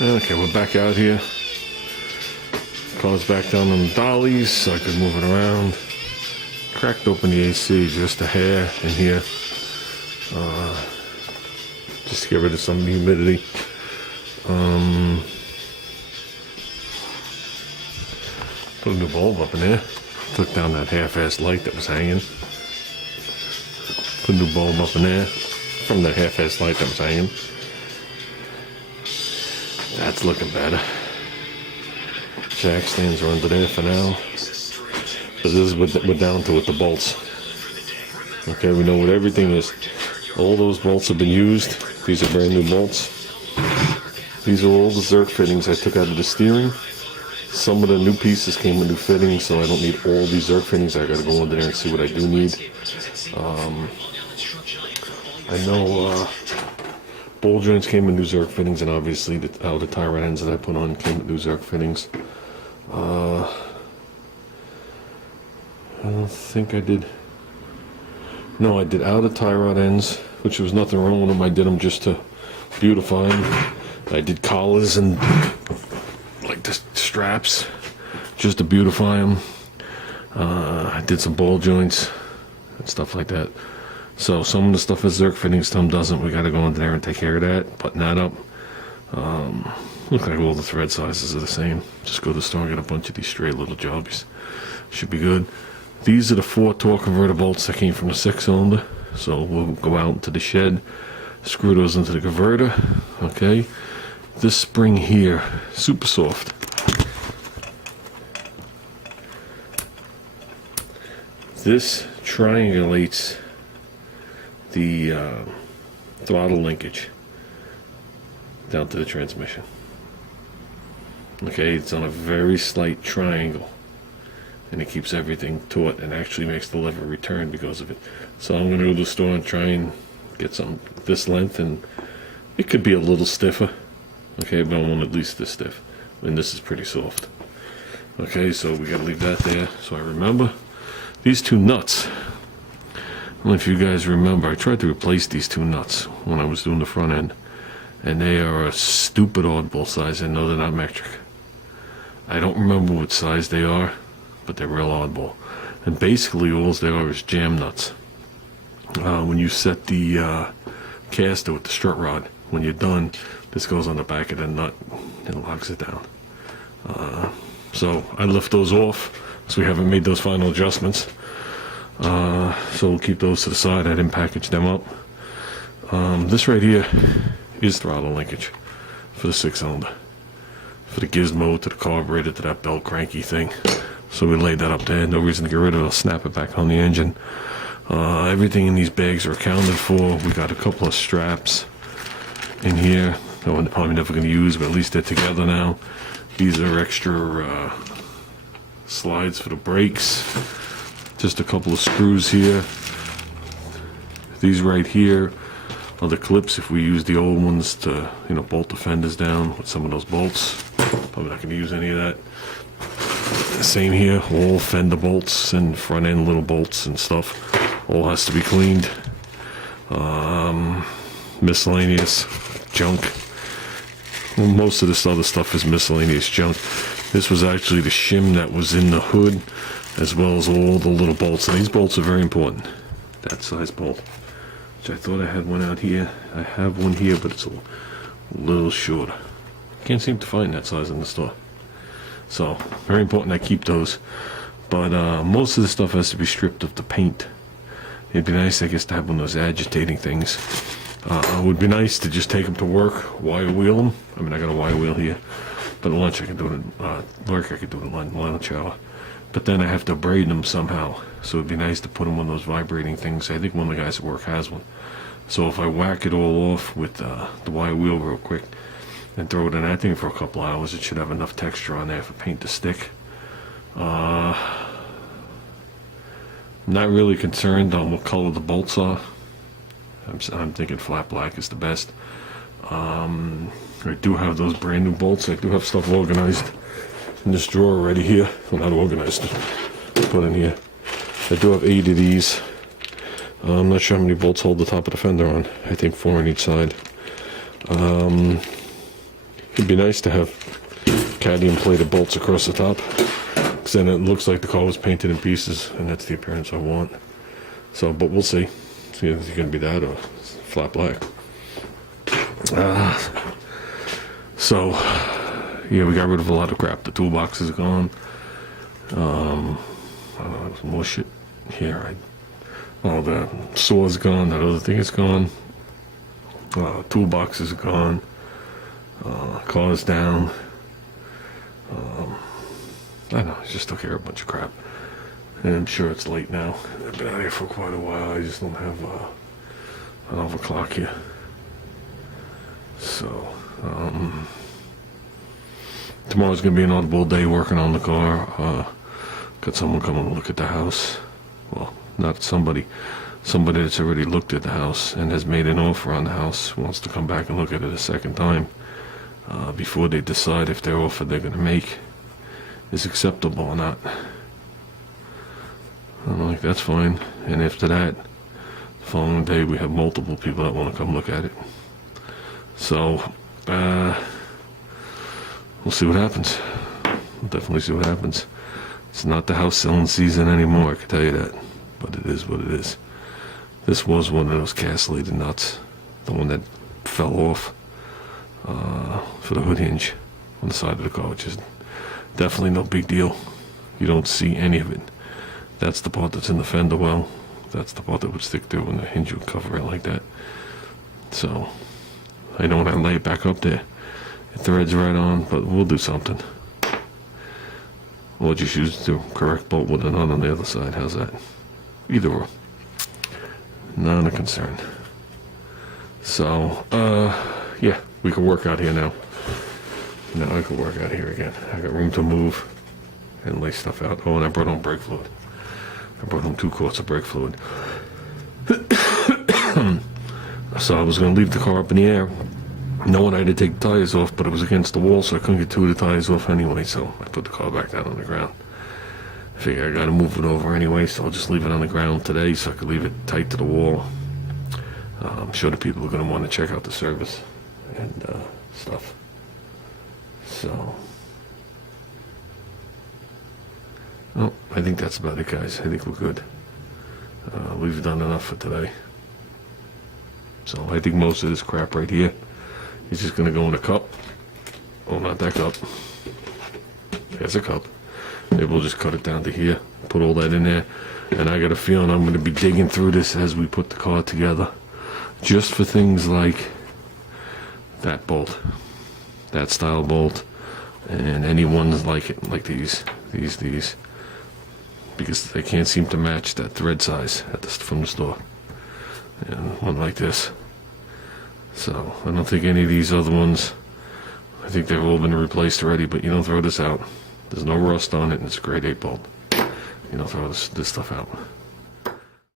Okay, we're back out here. Car's back down on the dollies so I could move it around. Cracked open the AC just a hair in here. Just to get rid of some humidity. Put a new bulb up in there. Took down that half-assed light that was hanging. Put a new bulb up in there from that half-assed light that was hanging. That's looking better. Jack stands are under there for now. But this is what we're down to with the bolts. Okay, we know what everything is. All those bolts have been used. These are brand new bolts. These are all the Zerk fittings I took out of the steering. Some of the new pieces came with new fittings, so I don't need all these Zerk fittings. I gotta go under there and see what I do need. I know ball joints came with new Zerk fittings, and obviously the tie rod ends that I put on came with new Zerk fittings. I don't think I did. No, I did outer tie rod ends, which was nothing wrong with them. I did them just to beautify them. I did collars and like the straps just to beautify them. I did some ball joints and stuff like that. So some of the stuff is Zerk fittings, some doesn't. We got to go in there and take care of that, button that up. Look like all the thread sizes are the same. Just go to the store and get a bunch of these straight little jobbies. Should be good. These are the 4 torque converter bolts that came from the 6-cylinder. So we'll go out into the shed, screw those into the converter. Okay. This spring here, super soft. This triangulates the throttle linkage down to the transmission. Okay, it's on a very slight triangle, and it keeps everything taut and actually makes the lever return because of it. So I'm going to go to the store and try and get some this length, and it could be a little stiffer. Okay, but I want at least this stiff, and this is pretty soft. Okay, so we got to leave that there. So I remember these 2 nuts. I don't know if you guys remember, I tried to replace these 2 nuts when I was doing the front end, and they are a stupid oddball size. I know they're not metric. I don't remember what size they are, but they're real oddball. And basically all they are is jam nuts. When you set the caster with the strut rod, when you're done, this goes on the back of the nut and locks it down. So I left those off, so we haven't made those final adjustments. So we'll keep those to the side. I didn't package them up. This right here is throttle linkage for the 6-cylinder. For the gizmo, to the carburetor, to that belt cranky thing. So we laid that up there. No reason to get rid of it. I'll snap it back on the engine. Everything in these bags are accounted for. We got a couple of straps in here that we're probably never going to use, but at least they're together now. These are extra slides for the brakes. Just a couple of screws here. These right here are the clips if we use the old ones to, bolt the fenders down with some of those bolts. Probably not going to use any of that. Same here, all fender bolts and front end little bolts and stuff. All has to be cleaned. Miscellaneous junk. Well, most of this other stuff is miscellaneous junk. This was actually the shim that was in the hood, as well as all the little bolts. And these bolts are very important. That size bolt, which I thought I had one out here. I have one here, but it's a little shorter. Can't seem to find that size in the store. So, very important I keep those. But most of the stuff has to be stripped of the paint. It'd be nice, I guess, to have one of those agitating things. It would be nice to just take them to work, wire wheel them. I mean, I got a wire wheel here. But at lunch I can do it at work, I can do it at lunch hour. But then I have to braid them somehow. So it'd be nice to put them on those vibrating things. I think one of the guys at work has one. So if I whack it all off with the wire wheel real quick and throw it in that thing for a couple hours, it should have enough texture on there for paint to stick. Not really concerned on what color the bolts are. I'm thinking flat black is the best. I do have those brand new bolts. I do have stuff organized in this drawer already here. Well, not organized, put in here. I do have 8 of these. I'm not sure how many bolts hold the top of the fender on. I think 4 on each side. It'd be be nice to have cadmium plated bolts across the top, because then it looks like the car was painted in pieces, and that's the appearance I want. So, but we'll see. See if it's going to be that or flat black. So, yeah, we got rid of a lot of crap. The toolbox is gone. I don't know, some more shit here. Oh, the saw's gone. That other thing is gone. Toolbox is gone. Car's down. I don't know. I just took care of a bunch of crap. And I'm sure it's late now. I've been out here for quite a while. I just don't have an overclock here. So, tomorrow's going to be an audible day working on the car. Got someone coming to look at the house. Well, not somebody that's already looked at the house and has made an offer on the house wants to come back and look at it a second time before they decide if their offer they're going to make is acceptable or not. I'm like, that's fine. And after that, the following day we have multiple people that want to come look at it. So, we'll see what happens. We'll definitely see what happens. It's not the house selling season anymore, I can tell you that. But it is what it is. This was one of those castellated nuts. The one that fell off for the hood hinge on the side of the car, which is definitely no big deal. You don't see any of it. That's the part that's in the fender well. That's the part that would stick through and the hinge would cover it like that. So, I know when I lay it back up there, it threads right on, but we'll do something. We'll just use the correct bolt with a nut on the other side. How's that? Either or. Not a concern. So, yeah, we can work out here now. Now I can work out here again. I got room to move and lay stuff out. Oh, and I brought home brake fluid. I brought home 2 quarts of brake fluid. So I was going to leave the car up in the air, knowing I had to take the tires off, but it was against the wall, so I couldn't get 2 of the tires off anyway, so I put the car back down on the ground. I figure I got to move it over anyway, so I'll just leave it on the ground today so I could leave it tight to the wall. I'm sure the people are going to want to check out the service and stuff. So, oh, I think that's about it, guys. I think we're good. We've done enough for today. So I think most of this crap right here is just going to go in a cup. Oh, not that cup. There's a cup. Maybe we'll just cut it down to here, put all that in there. And I got a feeling I'm going to be digging through this as we put the car together. Just for things like that bolt, that style bolt, and any ones like it, like these. Because they can't seem to match that thread size from the store. And one like this. So I don't think any of these other ones, I think they've all been replaced already, but you don't throw this out. There's no rust on it, and it's a grade 8 bolt. You don't throw this stuff out.